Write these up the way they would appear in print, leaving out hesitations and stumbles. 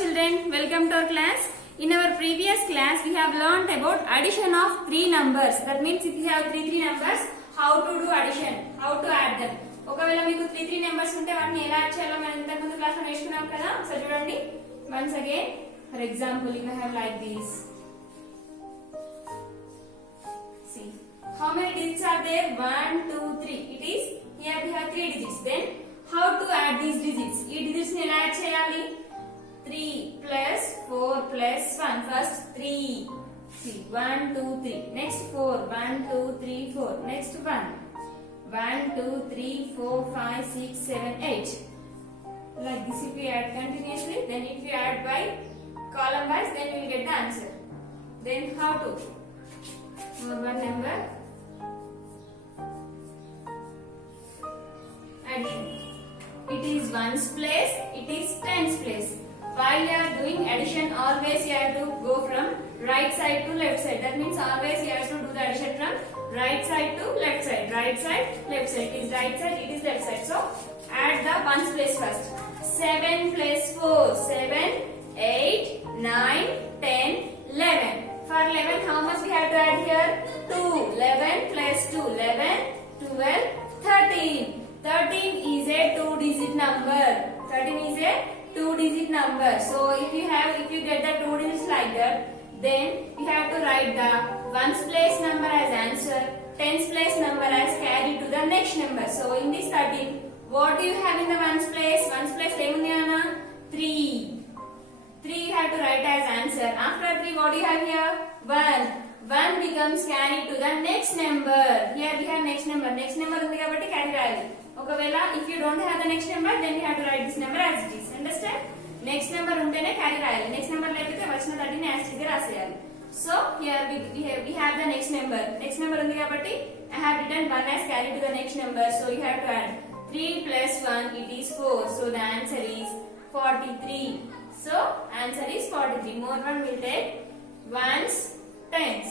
children, welcome to our class. In our previous class, we have learnt about addition of three numbers. That means if you have three numbers, how to do addition, how to add them. ఒకవేళ మీకు three numbers ఉంటే వాటిని ఎలా add చేయాలో మనం ఇంతకు ముందు class లో నేర్చుకున్నాం కదా. సో చూడండి, once again, for example, you have like this. See, how many digits are there? 1, 2, 3. It is here we have 3 digits. Then how to add these digits? ఈ digits ని ఎలా యాడ్ చేయాలి? 3 plus 4 plus 1. First 3. See, 1, 2, 3. Next 4. 1, 2, 3, 4. Next 1. 1, 2, 3, 4, 5, 6, 7, 8. Like this if you add continuously, then if you add by column wise, then you will get the answer. Then how to? One number addition. It is ones place, it is tens place. While you are doing addition, always you have to go from right side to left side. That means always you have to do the addition from right side to left side. Right side, left side. It is right side, it is left side. So add the ones place first. 7 plus 4, 7, 8, 9, 10, 11. For 11, how much we have to add here? 2. 11 plus 2, 11, 12, 13. 13 is a 2-digit number. 13 is a 2-digit number. So if you get the 2 digits like that, then you have to write the ones place number as answer, tens place number as carry to the next number. So in this 13, what do you have in the ones place? Ones place emundi anna 3. 3 you have to write as answer. After 3, what do you have here? 1. 1 becomes carry to the next number. Here we have next number. Next number undi kabatti carry rayali. Okavela if you don't have the next number, then you have to write this number as it is. Understand? Next number untene carry rayali. Next number lekite vachina 13 as it is raseyali. So here we have the next number. Next number undi kabatti I have written 1 as carry to the next number. So you have to add 3 plus 1, it is 4. So the answer is 43. So answer is 43. More one will take ones, tens.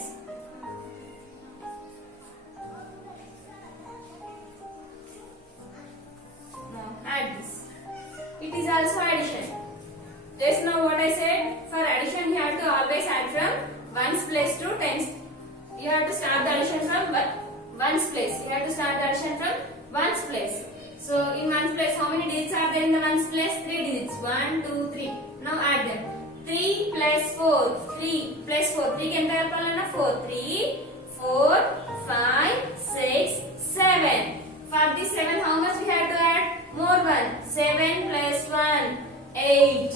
Now add this. It is also addition. Just now what I said, for addition you have to always add from ones place to tens. You have to start the addition from ones place. You have to start the addition from ones place. So in ones place, how many digits are there in the ones place? 3 digits. 1, 2, 3. Now add them. 3 plus 4. 3 plus 4. 3 can type 4. 3, 4, 5, 6, 7. For this 7, how much we have to add? More 1. 7 plus 1, 8.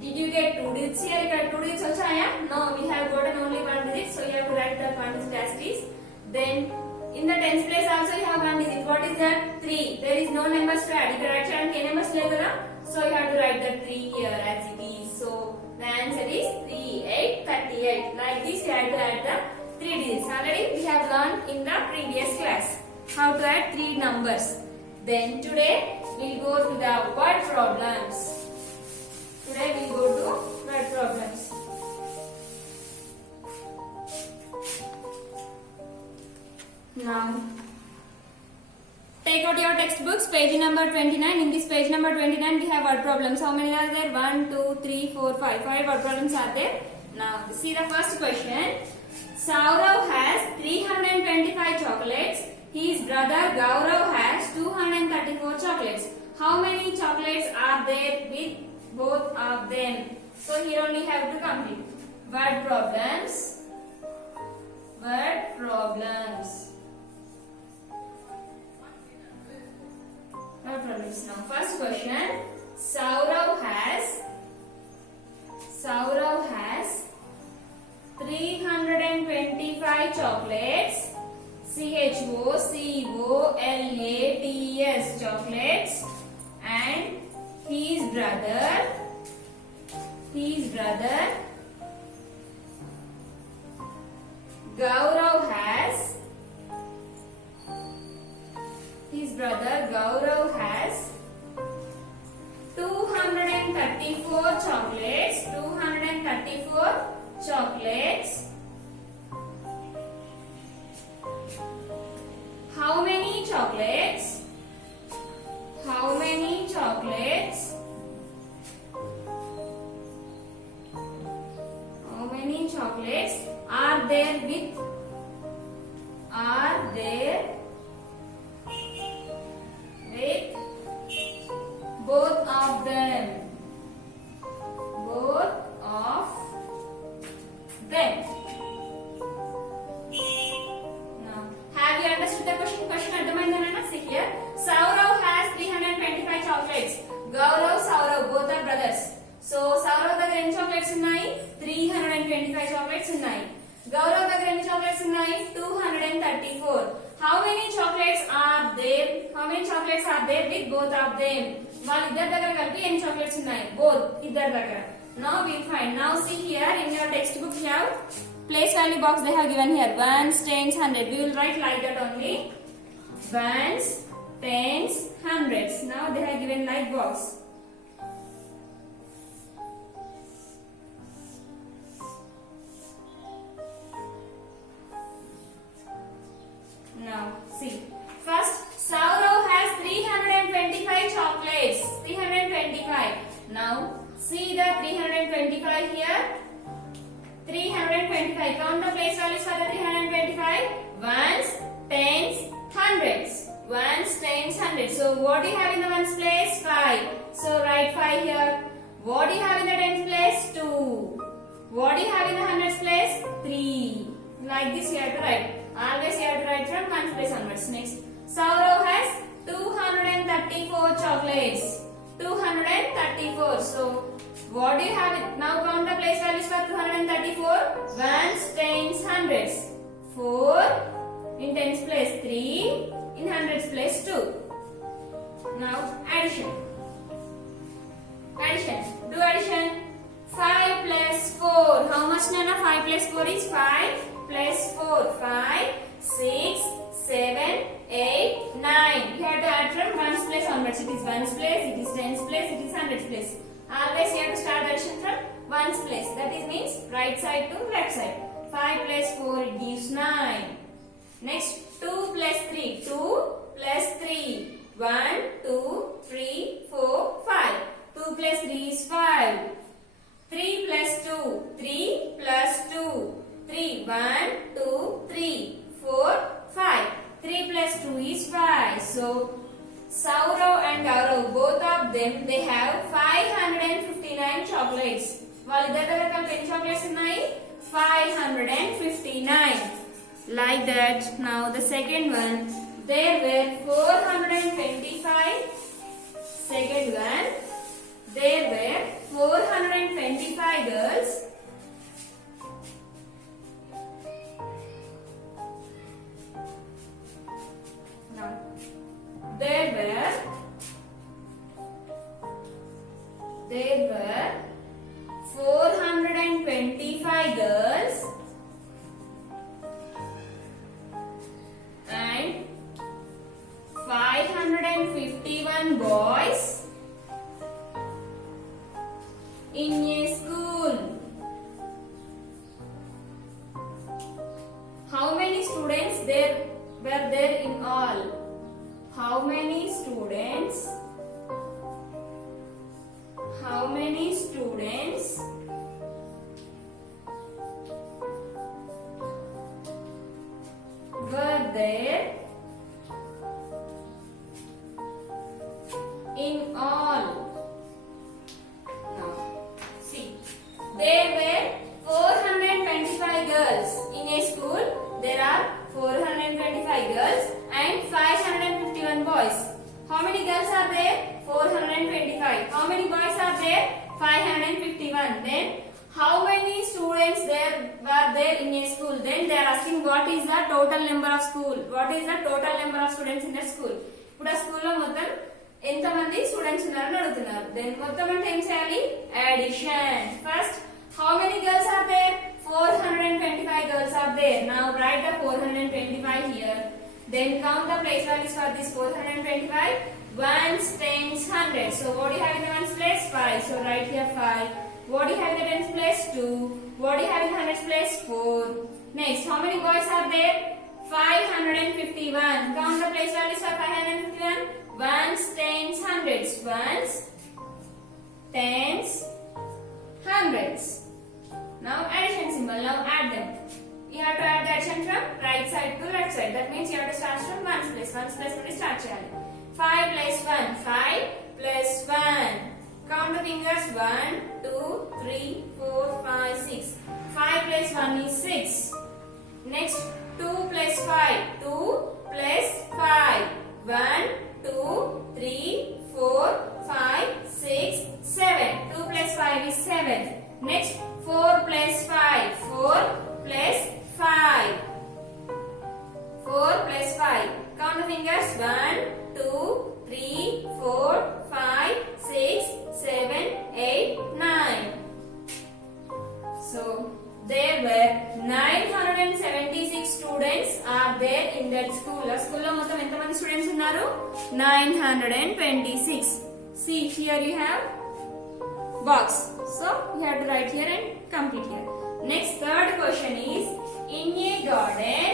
Did you get 2 digits here? 2 digits vachaya? No, we have gotten only 1 digit. So you have to write that 1 digit as it is. Then in the tens place also you have 1 digit. What is that? 3. There is no numbers to add. Ikkada write cheyadaniki A numbers లేవు కదా. So you have to write that 3 here as it is. So the answer is 3, 8, 38. Like this you have to add the 3 digits. Already we have learned in the previous class how to add 3 numbers. Then today we will go to the word problems. Today we will go to word problems. Now take out your textbooks, page number 29. In this page number 29 we have word problems. How many are there? 1, 2, 3, 4, 5. 5 word problems are there. Now see the first question. Saurav has 325 chocolates. His brother Gaurav has 234 chocolates. How many chocolates are there with both of them? So here only have to complete word problems. Word problems. Word problems. Now first question. Saurav has 325 chocolates. CHOCOLATES chocolates, and his brother Gaurav has 234 chocolates. How many chocolates chocolates are there with both of them? Both of them. Now, have you understood the question? Question advamayindana? See here. Saurav has 325 chocolates. Gaurav, Saurav, both are brothers. So Saurav దగ్గర ఎన్ని chocolates ఉన్నాయి? 325 chocolates ఉన్నాయి. Gaurav దగ్గర ఎన్ని chocolates ఉన్నాయి? 234. How many chocolates are there? How many chocolates are there with both of them? వాళ్ళిద్దరి దగ్గర కలిపి ఎన్ని చాక్లెట్స్ ఉన్నాయి? Both ఇద్దరి దగ్గర. Now we find. Now see here in your textbook you have place value box they have given here. Ones, tens, 100. We will write like that only. Ones, tens, hundreds. Now they have given like box. Now see. First, Saurav has 325 chocolates. 325. Now see the 325 here. 325. Count the place values for the 325. Ones, tens, hundreds. Ones, tens, hundreds. So what do you have in the ones place? 5. So write 5 here. What do you have in the tens place? 2. What do you have in the hundreds place? 3. Like this you have to write. Always you have to write from ones place onwards. Next, Saurav has 234 chocolates. 234. So what do you have it? Now count the place values for 234. Ones, tens, hundreds. 4 in tens place 3, in hundreds place 2. Now addition. Addition. Do addition. 5 plus 4. How much Nana? 5 plus 4 is 5 plus 4. 5, 6, 7, 8, 9. You have to add from ones place onwards. It is ones place, it is tens place, it is hundreds place. Always you have to start addition from ones place. That is means right side to left side. 5 plus 4 it gives 9. Next 2 plus 3. 2 plus 3. 1, 2, 3, 4, 5. 2 plus 3 is 5. 3 plus 2. 3 plus 2. 3. 1, 2, 3, 4, 5. 3 plus 2 is 5. So Saurav and Gaurav, both of them, they have 559 chocolates. వాళ్ళిద్దరి దగ్గర కలిపి ఎన్ని chocolates ఉన్నాయి? 559. Like that. Now the second one, there were 425. Second one, there were 425 girls. Now there were 425 girls and 551 boys in a school. How many students were there in all? How many students were there in all? Now see, there were 425 girls in a school. There are 425 girls and 551 boys. How many girls are there? 425. How many boys are there? 551. Then how many students were there in a school? Then they are asking what is the total number of school? What is the total number of students in the school? ఇప్పుడు ఆ స్కూల్లో మొత్తం ఎంతమంది students ఉన్నారని అడుగుతున్నారు. Then మొత్తం అంటే ఏం చేయాలి? Addition. First how many girls are there? 425 girls are there. Now write the 425 here. Then count the place values for this 425. Ones, tens, hundreds. So what do you have in the ones place? 5. So write here 5. What do you have in the tens place? 2. What do you have in the hundreds place? 4. Next, how many boys are there? 551. Count the place values for 551. Ones, tens, hundreds. Ones, tens, hundreds. Now addition symbol. Now addition from right side to left side. That means you have to start from ones place. Ones place నుండి start చేయాలి. 5 plus 1. 5 plus 1. Count the fingers. 1, 2, 3, 4, 5, 6. 5 plus 1 is 6. Next 2 plus 5. 2 plus 5. 1, 2, 3, 4, 5, 6, 7. 2 plus 5 is 7. Next 4 plus 5. 4 plus 5. 4 plus 5. Count the fingers. 1, 2, 3, 4, 5, 6, 7, 8, 9. So there were 976 students are there in that school. A school lo mottham enta mandi students unnaru? 926. See here you have box. So you have to write here and complete here. Next third question is, in a garden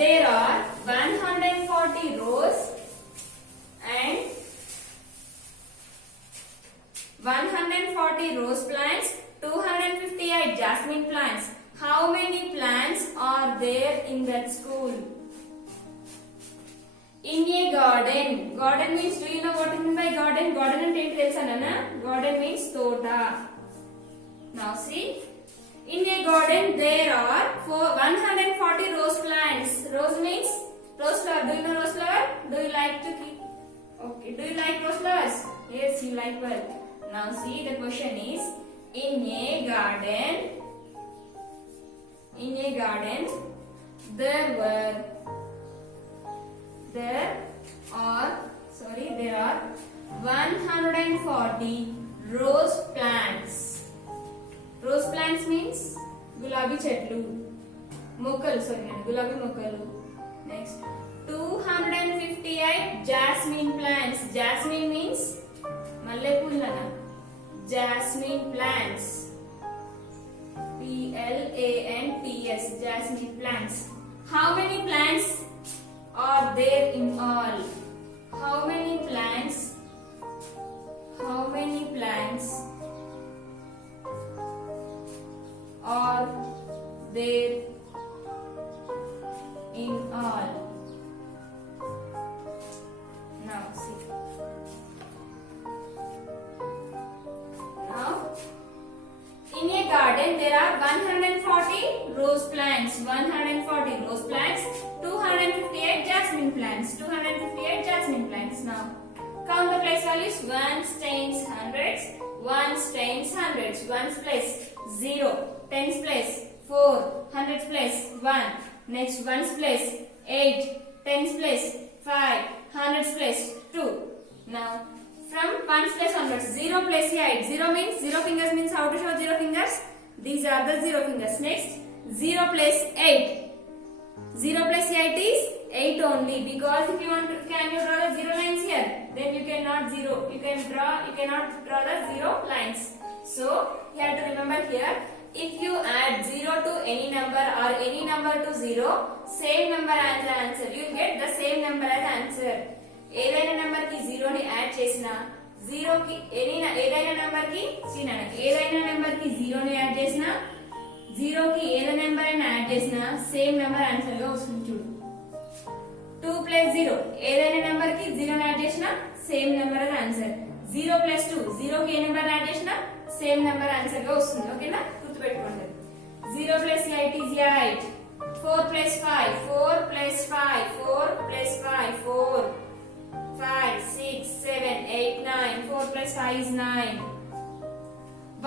there are 140 rows and 140 rose plants, 258 jasmine plants. How many plants are there in that school? In a garden. Garden means, do you know what I mean by garden? Garden and tent telsa nana. Garden means tota. Now see, in a garden there are 140 rose plants. Rose means rose flower. Do you know rose flower? Do you like to keep? Okay. Do you like rose flowers? Yes, you like well. Now see, the question is, in a garden there are 140 rose plants. Rose plants means gulabi chetlu, మొక్కలు, gulabi మొక్కలు. Next 258 jasmine plants. Jasmine means మల్లెపూలనా. Jasmine plants. Plants. Jasmine plants. How many plants are there in all? How many plants are there in all? Now see. In a garden there are 140 rose plants. 140 rose plants. 258 jasmine plants. 258 jasmine plants. Now count the place values. 1s, 10s, 100s. 1s, 10s, 100s. 1s place 0. 10s place 4. 100s place 1. Next 1s place 8. 10s place 5. 100s place 2. Now from 1's place onwards, 0 place 8. 0 means 0 fingers means how to show 0 fingers? These are the 0 fingers. Next 0 place 8. 0 plus 8 is 8 only, because if you want to, can you draw the 0 lines here? Then you cannot cannot draw the 0 lines. So you have to remember here, if you add 0 to any number or any number to 0, same number as the answer, you get the same number as answer. ఏదైనా number కి 0 ని add చేసినా, 0 కి ఏదైనా number కి 0 ని add చేసినా, 0 కి ఏదైనా నెంబర్ అయినా యాడ్ చేసినా సేమ్ నెంబర్ ఆన్సర్ గా వస్తుంది. చూడు, 2 plus 0 ఏదైనా నెంబర్ కి 0 ని యాడ్ చేసినా same number as answer. 0 plus 2 0 కి ఏ నెంబర్ యాడ్ చేసినా సేమ్ నెంబర్ ఆన్సర్ గా వస్తుంది. ఓకేనా, గుర్తుపెట్టుకోండి. 0 plus 8 is 8. 4 plus 5 4 plus 5 4 plus 5 4. 5, 6, 7, 8, 9. 4 plus 5 is 9.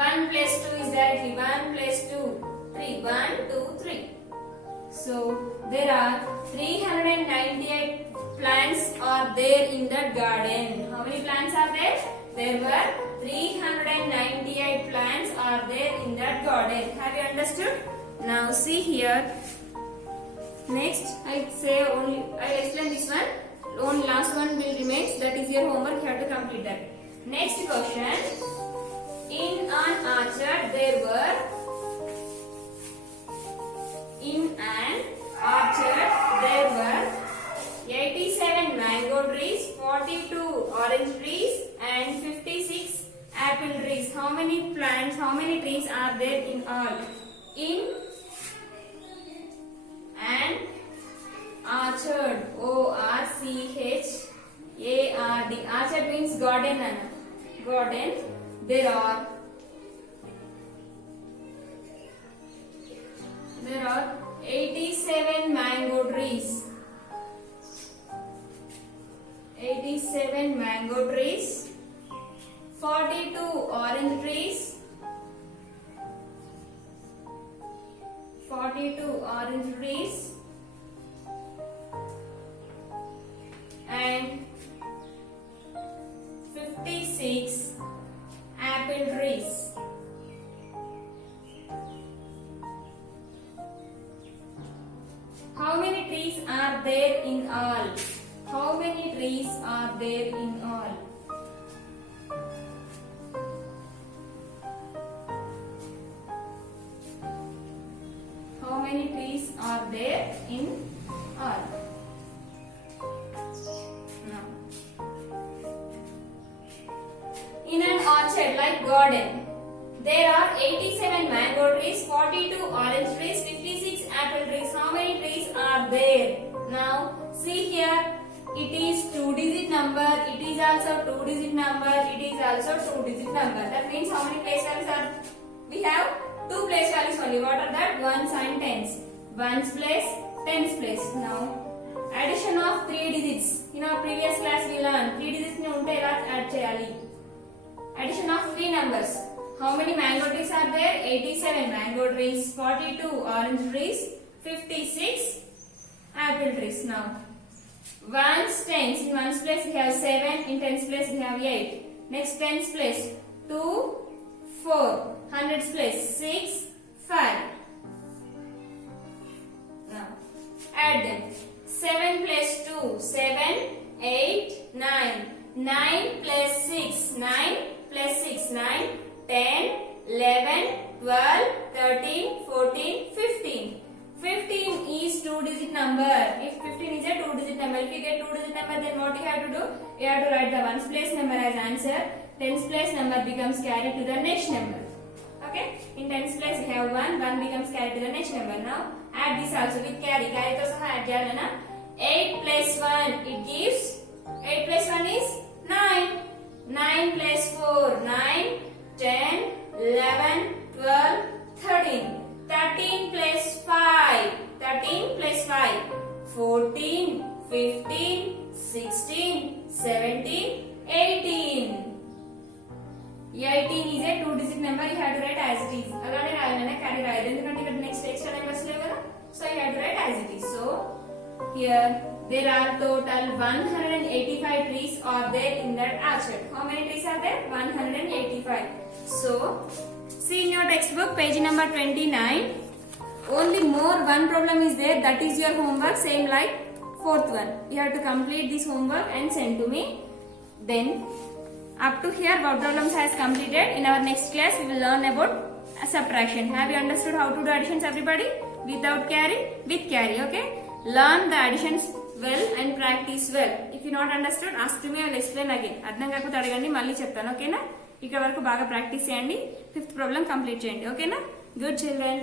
1 plus 2 is directly 1 plus 2, 3. 1, 2, 3. So there are 398 plants are there in that garden. How many plants are there? There were 398 plants are there in that garden. Have you understood? Now see here. Next I explain this one. Only last one will remains, that is your homework. You have to complete that. Next question. In an orchard there were 87 mango trees, 42 orange trees and 56 apple trees. How many trees are there in all? In orchard. ORCHARD. Orchard means garden. Garden. There are 87 mango trees. 87 mango trees. 42 orange trees. 42 orange trees. And 56 apple trees. How many trees are there in all? How many trees are there in all? How many trees are there in all? Now, in an orchard like garden, there are 87 mango trees, 42 orange trees, 56 apple trees. How many trees are there? Now, see here, it is 2-digit number, it is also 2-digit number, it is also 2-digit number. That means how many place values are? We have 2 place values only. What are that? Ones and tens. Ones place, tens place. Now, addition of 3 digits. In our previous class we learned 3 digits ni unte ela add cheyali. Addition of 3 numbers. How many mango trees are there? 87 mango trees, 42 orange trees, 56 apple trees. Now, ones, tens. In ones place we have 7, in tens place we have 8. Next tens place 2, 4. Hundreds place 6, 5. Now, add them. 7 plus 2, 7, 8, 9. 9 plus 6, 9 plus 6, 9. 10, 11, 12, 13, 14, 15. 15 is 2-digit number. If 15 is a 2-digit number, if you get 2-digit number, then what you have to do? You have to write the ones place number as answer. Tens place number becomes carried to the next number. Okay? In tens place we have 1 becomes carried to the next number. Now, add this also with carry. Carry to saha add cheyalana. 8 plus 1, it gives, 8 plus 1 is 9. 9 plus 4, 9. 10, 11, 12, 13. 13 plus 5. 13 plus 5. 14, 15, 16, 17, 18. 18 is a 2-digit number. You have to write as it is. Alane rayalana carry rayadu endukante ikkada next extra numbers levu kada. So you have to write as it is. So here there are total 185 trees are there in that orchard. How many trees are there? 185. So, see in your textbook, page number 29. Only one problem is there. That is your homework. Same like 4th one. You have to complete this homework and send to me. Then, up to here, what problems has completed. In our next class, we will learn about subtraction. Have you understood how to do additions, everybody? Without carry, with carry. Okay. Learn the additions well and practice well. If you not understood, ask to me. I will explain again. అర్థం కాకపోతే అడగండి మళ్ళీ చెప్తాను. ఓకేనా? ఇక్కడ వరకు బాగా practice చేయండి. 5th ప్రాబ్లం కంప్లీట్ చేయండి. ఓకేనా? Good children.